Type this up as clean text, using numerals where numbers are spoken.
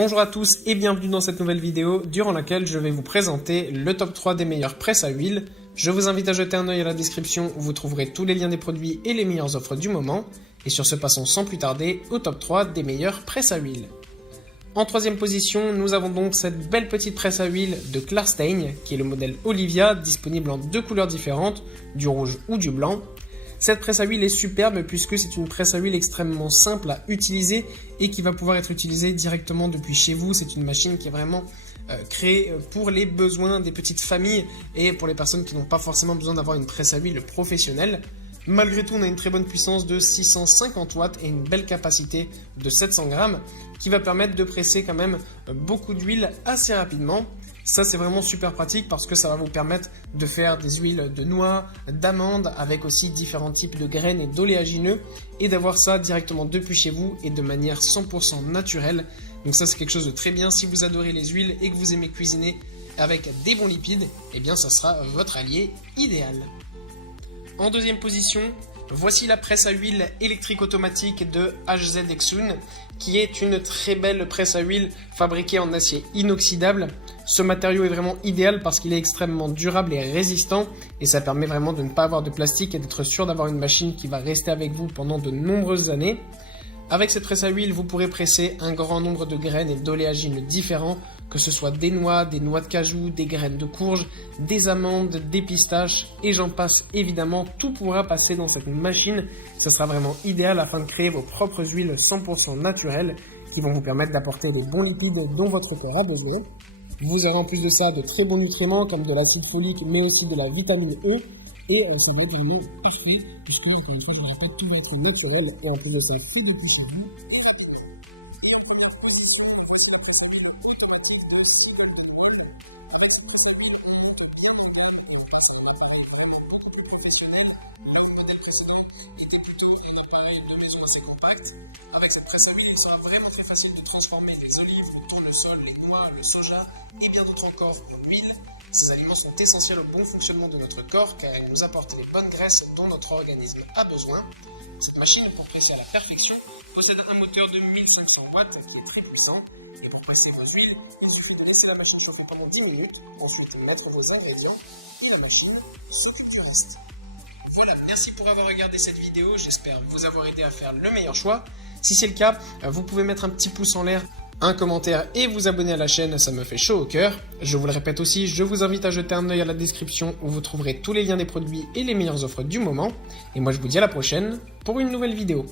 Bonjour à tous et bienvenue dans cette nouvelle vidéo durant laquelle je vais vous présenter le top 3 des meilleures presses à huile. Je vous invite à jeter un œil à la description où vous trouverez tous les liens des produits et les meilleures offres du moment. Et sur ce, passons sans plus tarder au top 3 des meilleures presses à huile. En troisième position, nous avons donc cette belle petite presse à huile de Klarstein qui est le modèle Olivia, disponible en deux couleurs différentes, du rouge ou du blanc. Cette presse à huile est superbe puisque c'est une presse à huile extrêmement simple à utiliser et qui va pouvoir être utilisée directement depuis chez vous. C'est une machine qui est vraiment créée pour les besoins des petites familles et pour les personnes qui n'ont pas forcément besoin d'avoir une presse à huile professionnelle. Malgré tout, on a une très bonne puissance de 650 watts et une belle capacité de 700 grammes qui va permettre de presser quand même beaucoup d'huile assez rapidement. Ça, c'est vraiment super pratique parce que ça va vous permettre de faire des huiles de noix, d'amandes avec aussi différents types de graines et d'oléagineux et d'avoir ça directement depuis chez vous et de manière 100% naturelle. Donc ça, c'est quelque chose de très bien. Si vous adorez les huiles et que vous aimez cuisiner avec des bons lipides, eh bien ça sera votre allié idéal. En deuxième position, voici la presse à huile électrique automatique de HZ Exxon, qui est une très belle presse à huile fabriquée en acier inoxydable. Ce matériau est vraiment idéal parce qu'il est extrêmement durable et résistant et ça permet vraiment de ne pas avoir de plastique et d'être sûr d'avoir une machine qui va rester avec vous pendant de nombreuses années. Avec cette presse à huile, vous pourrez presser un grand nombre de graines et d'oléagineux différents, que ce soit des noix de cajou, des graines de courge, des amandes, des pistaches et j'en passe évidemment. Tout pourra passer dans cette machine. Ce sera vraiment idéal afin de créer vos propres huiles 100% naturelles qui vont vous permettre d'apporter les bons lipides dont votre corps a besoin. Vous aurez en plus de ça de très bons nutriments comme de l'acide folique mais aussi de la vitamine E. Et c'est vraiment parfait, puisque là, encore une fois, je n'aurai pas tout votre naturel, et en plus de ça, c'est du plus chez vous. Le modèle précédent était plutôt un appareil de maison assez compact. Avec cette presse à huile, il sera vraiment très facile de transformer les olives, le tournesol, les noix, le soja et bien d'autres encore en huile. Ces aliments sont essentiels au bon fonctionnement de notre corps car ils nous apportent les bonnes graisses dont notre organisme a besoin. Cette machine, pour presser à la perfection, possède un moteur de 1500 watts qui est très puissant. Et pour presser vos huiles, il suffit de laisser la machine chauffer pendant 10 minutes, ensuite mettre vos ingrédients et la machine s'occupe du reste. Voilà, merci pour avoir regardé cette vidéo, j'espère vous avoir aidé à faire le meilleur choix. Si c'est le cas, vous pouvez mettre un petit pouce en l'air, un commentaire et vous abonner à la chaîne, ça me fait chaud au cœur. Je vous le répète aussi, je vous invite à jeter un œil à la description où vous trouverez tous les liens des produits et les meilleures offres du moment. Et moi je vous dis à la prochaine pour une nouvelle vidéo.